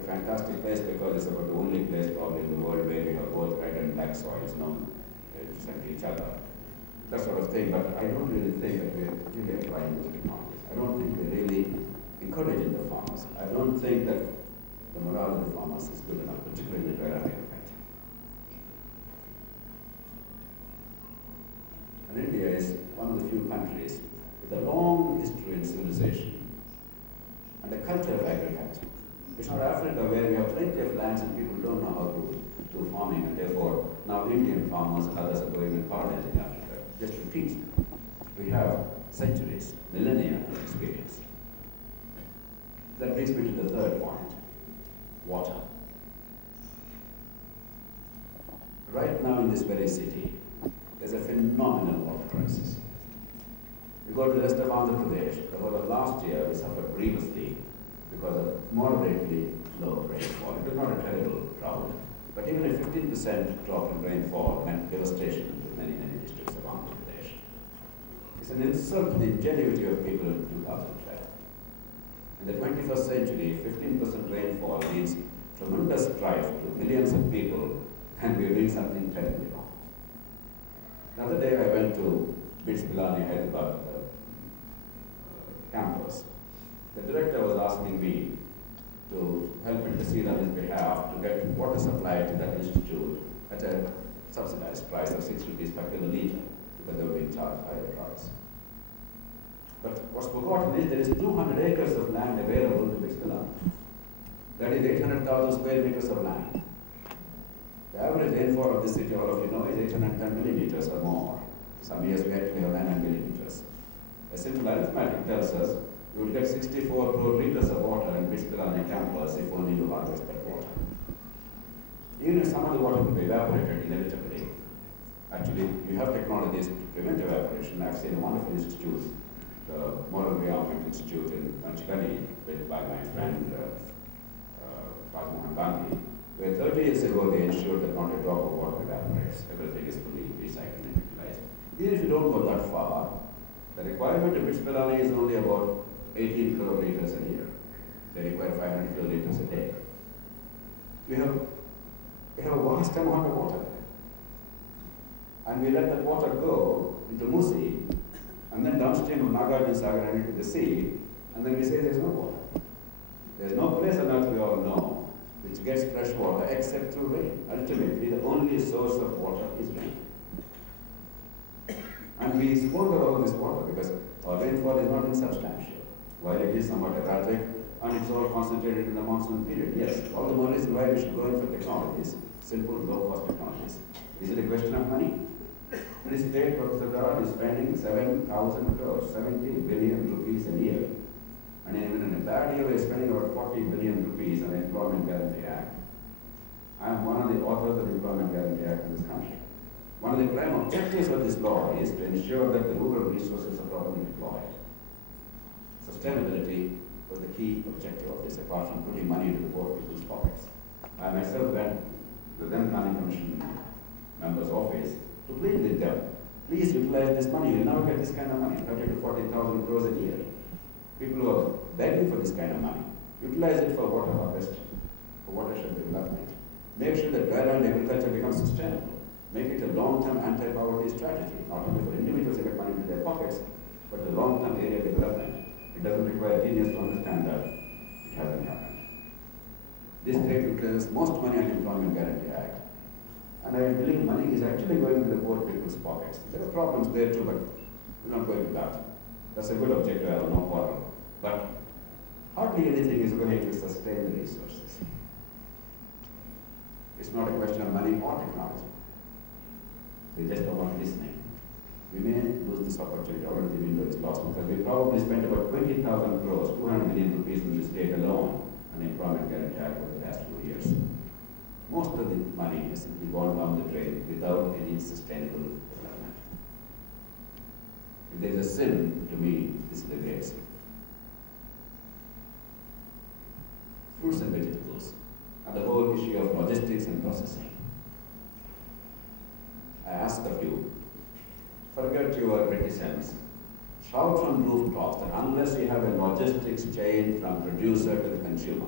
a fantastic place because it's about the only place probably in the world where you have both red and black soils known to each other. That sort of thing, but I don't really think that we're really applying those technologies. I don't think we're really encouraging the farmers. I don't think that the morale of the farmers is good enough, particularly in the dry agriculture. And India is one of the few countries with a long history in civilization and a culture of agriculture. It's not Africa where we have plenty of lands and people don't know how to do farming, and therefore now Indian farmers and others are going and colonizing Africa just to teach them. We have centuries, millennia of experience. That brings me to the third point, water. Right now in this very city, there's a phenomenal water crisis. We go to the rest of Andhra Pradesh, the whole of last year we suffered grievously because of moderately low rainfall. It was not a terrible drought, but even a 15% drop in rainfall meant devastation to many, many districts of Andhra Pradesh. It's an insult to the ingenuity of people in 2012. In the 21st century, 15% rainfall means tremendous strife to millions of people, and we're doing something terribly wrong. The other day I went to BITS Pilani Hyderabad campus. The director was asking me to help intercede on his behalf to get water supply to that institute at a subsidized price of 6 rupees per kiloliter, because they were being charged higher price. But what's forgotten is there is 200 acres of land available to BITS Pilani. That is 800,000 square meters of land. The average rainfall of this city, all of you know, is 810 millimeters or more. Some years we actually have 900 millimeters. A simple arithmetic tells us you will get 64 crore liters of water in BITS Pilani campus if only you harvest that water. Even if some of the water will be evaporated inevitably, actually you have technologies to prevent evaporation. I've seen a wonderful institute, the Moral Rearmament Institute in Panchgani, built by my friend Rajmohan Gandhi, where 30 years ago they ensured that not a drop of water evaporates. Everything is fully recycled and utilized. Even if you don't go that far, the requirement of BITS Pilani is only about 18 crore liters a year. They require 500 kiloliters a day. We have a vast amount of water there. And we let that water go into Musi, and then downstream of Nagarjuna Sagar and into the sea, and then we say there's no water. There's no place on earth, we all know, which gets fresh water except through rain. Ultimately, the only source of water is rain. And we squander all this water because our rainfall is not insubstantial. While it is somewhat erratic, and it's all concentrated in the monsoon period. Yes, all the more reason why we should go in for technologies, simple, low-cost technologies. Is it a question of money? This state, Professor Garrard, is spending 7,000 crores, 70 billion rupees a year. And even in a bad year, we're spending about 40 billion rupees on the Employment Guarantee Act. I'm one of the authors of the Employment Guarantee Act in this country. One of the prime objectives of this law is to ensure that the rural resources are properly deployed. Sustainability was the key objective of this, apart from putting money into the poor people's pockets. I myself went to the then Planning Commission member's office to plead with them. Please utilize this money. You'll never get this kind of money, 30 to 40,000 crores a year. People who are begging for this kind of money. Utilize it for water harvesting, for watershed development. Make sure that dryland agriculture becomes sustainable. Make it a long-term anti-poverty strategy, not only for individuals to get money into their pockets, but the long-term area development. It doesn't require genius to understand that it hasn't happened. This state utilizes most money on the Employment Guarantee Act. And I believe money is actually going to the poor people's pockets. There are problems there too, but we're not going to that. That's a good objective, I have no quarrel. But hardly anything is going to sustain the resources. It's not a question of money or technology. They just don't want listening. We may lose this opportunity, already the window is lost, because we probably spent about 20,000 crores, 200 million rupees in the state alone on the Employment Guarantee Act over the last 2 years. Most of the money has simply gone down the drain without any sustainable development. If there's a sin, to me, this is the great sin. Fruits and vegetables, and the whole issue of logistics and processing. I ask of you, forget your reticence, shout from rooftops that unless you have a logistics chain from producer to the consumer,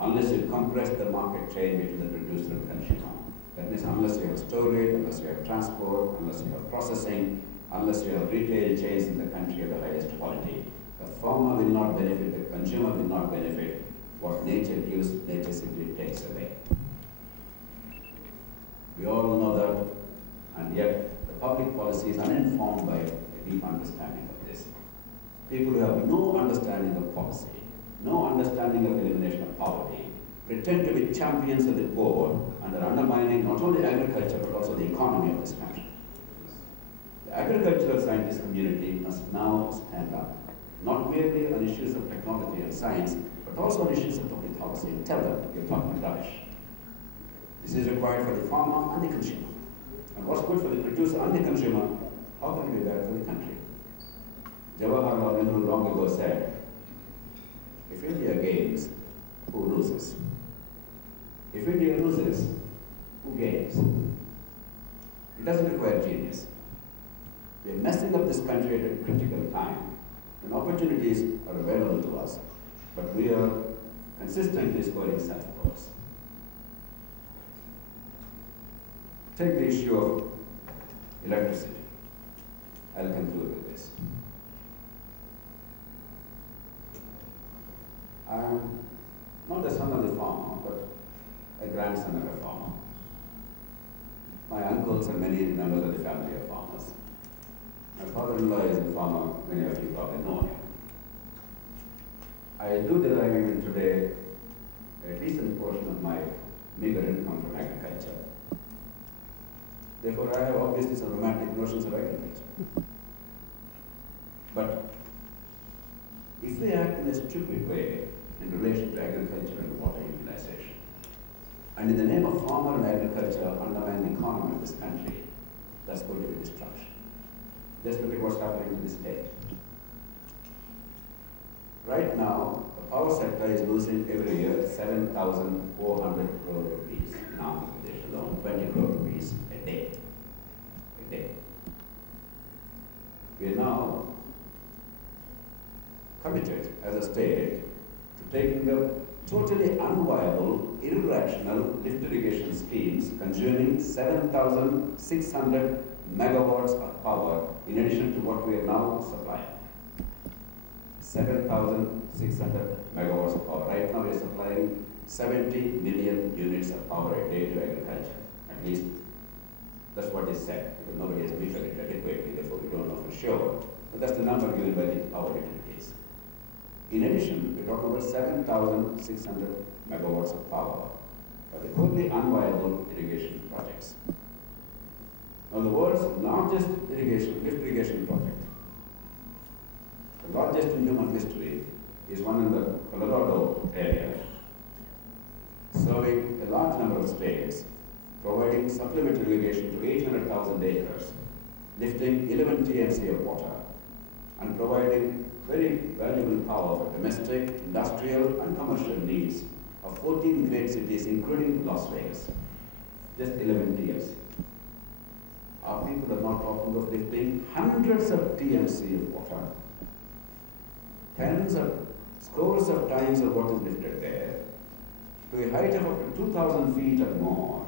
unless you compress the market chain between the producer and consumer. That means unless you have storage, unless you have transport, unless you have processing, unless you have retail chains in the country of the highest quality, the farmer will not benefit, the consumer will not benefit. What nature gives, nature simply takes away. We all know that, and yet the public policy is uninformed by a deep understanding of this. People who have no understanding of policy, no understanding of elimination of poverty, pretend to be champions of the poor and are undermining not only agriculture but also the economy of this country. The agricultural scientist community must now stand up, not merely on issues of technology and science, but also on issues of public policy, and tell them you're talking rubbish. This is required for the farmer and the consumer. And what's good for the producer and the consumer, how can it be bad for the country? Jawaharlal Nehru long ago said, if India gains, who loses? If India loses, who gains? It doesn't require genius. We are messing up this country at a critical time when opportunities are available to us, but we are consistently scoring self-goals. Take the issue of electricity. I'll conclude with this. I am not the son of the farmer, but a grandson of a farmer. My uncles and many members of the family are farmers. My father-in-law is a farmer, many of you probably know him. I do derive even today a decent portion of my meager income from agriculture. Therefore, I have obviously some romantic notions of agriculture. But if we act in a stupid way in relation to agriculture and water utilization, and in the name of farmer and agriculture undermine the economy of this country, that's going to be destruction. Just look at what's happening to this state. Right now, the power sector is losing every year 7,400 crore rupees in Andhra Pradesh alone, 20 crore rupees a day. A day. We are now committed as a state to taking up totally unviable, irrational lift irrigation schemes consuming 7,600 megawatts of power in addition to what we are now supplying. 7,600 megawatts of power. Right now we are supplying 70 million units of power a day to agriculture. At least that's what is said, because nobody has measured it adequately, therefore we don't know for sure. But that's the number given by the power utilities. In addition, we're talking about 7,600 megawatts of power for the totally unviable irrigation projects. Now the world's largest lift irrigation project, the largest in human history, is one in the Colorado area, serving a large number of states, providing supplementary irrigation to 800,000 acres, lifting 11 TMC of water, and providing very valuable power for domestic, industrial, and commercial needs of 14 great cities, including Las Vegas. Just 11 TMC. Our people are now talking of lifting hundreds of TMC of water, tens of, scores of times of what is lifted there, to a height of up to 2,000 feet or more,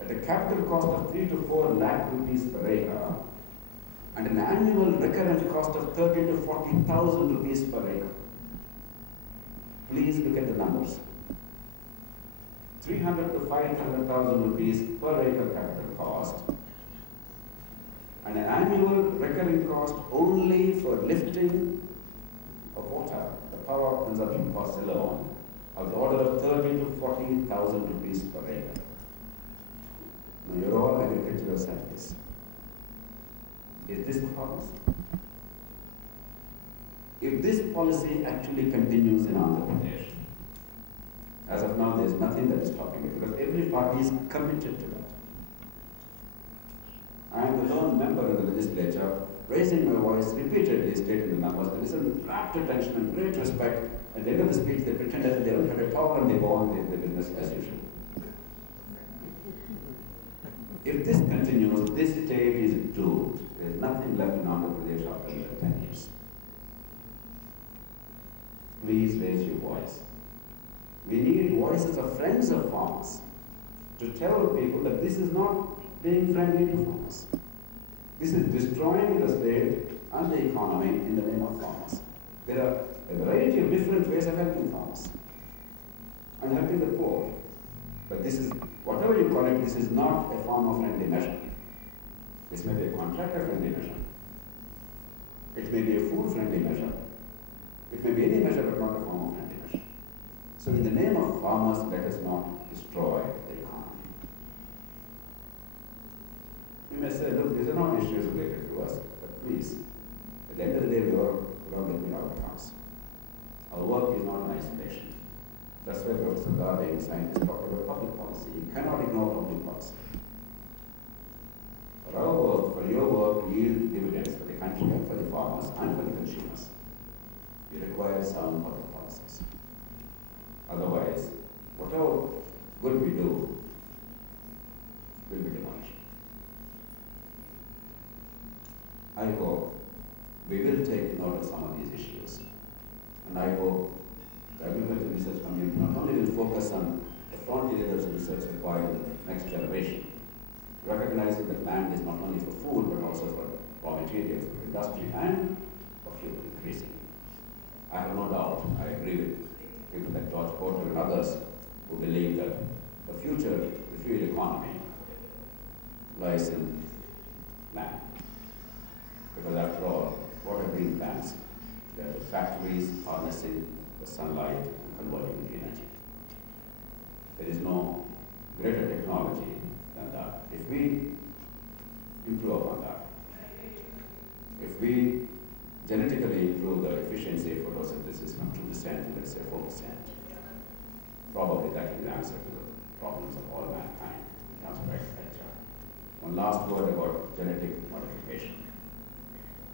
at a capital cost of 3 to 4 lakh rupees per acre, and an annual recurrent cost of 30 to 40,000 rupees per acre. Please look at the numbers. 300 to 500,000 rupees per acre capital cost, and an annual recurring cost only for lifting of water, the power consumption cost alone, of the order of 30 to 40,000 rupees per acre. Now you're all agricultural scientists. Is this the policy? If this policy actually continues in Andhra Pradesh, as of now there's nothing that is stopping it, because every party is committed to that. I am the lone member of the legislature, raising my voice, repeatedly stating the numbers. There is a rapt attention and great respect. At the end of the speech, they pretend that they don't have a power and they go on with the business as usual. If this continues, this state is doomed. There is nothing left in Andhra Pradesh after another 10 years. Please raise your voice. We need voices of friends of farmers to tell people that this is not being friendly to farmers. This is destroying the state and the economy in the name of farmers. There are a variety of different ways of helping farmers and helping the poor. But this is, whatever you call it, this is not a farmer-friendly measure. This may be a contractor-friendly measure. It may be a food-friendly measure. It may be any measure, but not a farmer-friendly measure. So in the name of farmers, let us not destroy the economy. You may say, look, these are not issues related to us, but please, at the end of the day, we are looking at outcomes. Our work is not in isolation. That's why Professor Gar, being a scientist, talked about public policy. You cannot ignore public policy. For our work, for your work, yield dividends for the country and for the farmers and for the consumers. We require sound public policies. Otherwise, whatever good we do will be demolished. I hope we will take note of some of these issues. And I hope the agricultural research community not only will focus on the frontier areas of research required in the next generation, recognizing that land is not only for food but also for raw materials, for industry, and for fuel increasingly. I have no doubt, I agree with people like George Porter and others who believe that the future of the fuel economy lies in land. Because after all, what are green plants? They are the factories harnessing the sunlight and converting it into energy. There is no greater technology than that. If we improve upon that, if we genetically improve the efficiency of photosynthesis from 2% to, let's say, 4%, probably that will be the answer to the problems of all mankind in terms of agriculture. One last word about genetic modification.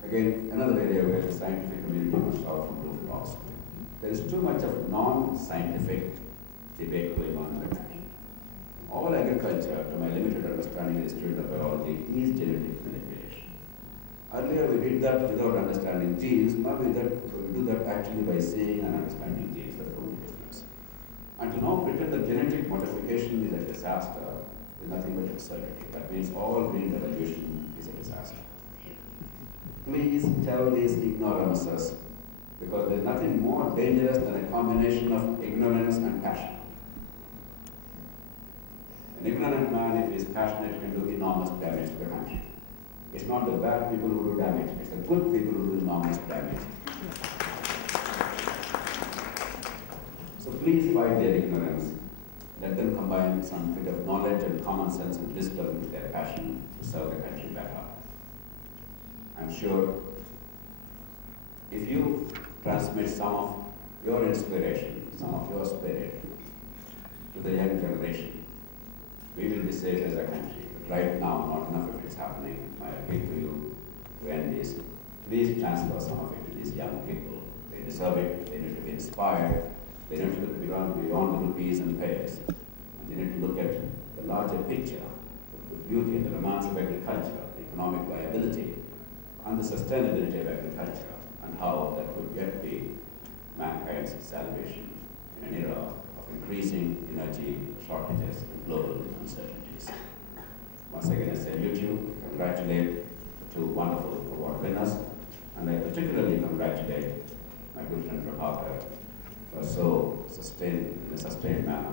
Again, another area where the scientific community must shout from rooftops. There is too much of non-scientific debate going on in the country. All agriculture, to my limited understanding as a student of biology, is genetic manipulation. Earlier we did that without understanding genes. Now we do that actually by seeing and understanding genes. That's the only difference. And to now pretend that genetic modification is a disaster is nothing but absurdity. That means all green revolution is a disaster. Please tell these ignoramuses, because there's nothing more dangerous than a combination of ignorance and passion. An ignorant man, if he is passionate, can do enormous damage to the country. It's not the bad people who do damage, it's the good people who do enormous damage. So please fight their ignorance. Let them combine some bit of knowledge and common sense and wisdom with their passion to serve the country better. I'm sure if you transmit some of your inspiration, some of your spirit to the young generation, we will be safe as a country. But right now, not enough of it is happening. My appeal to you to end is, please transfer some of it to these young people. They deserve it. They need to be inspired. They need to look beyond the rupees and pairs. And they need to look at the larger picture, the beauty and the romance of agriculture, the economic viability, and the sustainability of agriculture, and how that could yet be mankind's salvation in an era of increasing energy shortages and global uncertainties. Once again, I salute you, congratulate the two wonderful award winners, and I particularly congratulate my good friend Prabhakar for so sustained, in a sustained manner,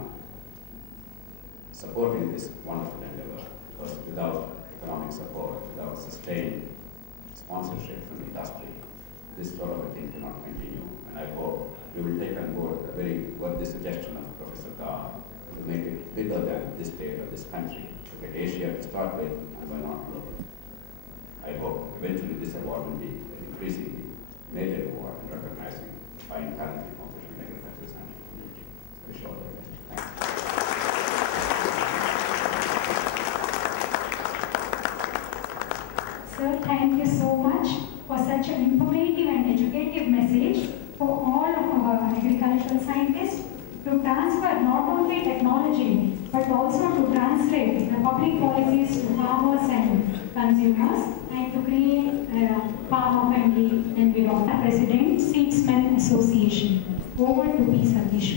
supporting this wonderful endeavor, because without economic support, without sustained sponsorship from the industry, this sort of a thing cannot continue. And I hope you will take on board the very worthy suggestion of Professor Gar to make it bigger than this state or this country, to get Asia to start with, and why not global. I hope eventually this award will be an increasingly major award in recognizing fine talent and accomplishment in the agricultural scientific community. I wish you all the best. Thank you. Sir, thank you so much for such an informative and educative message for all of our agricultural scientists to transfer not only technology but also to translate the public policies to farmers and consumers and to create a farmer-friendly environment. President, Seedsmen Association. Over to P. Satish.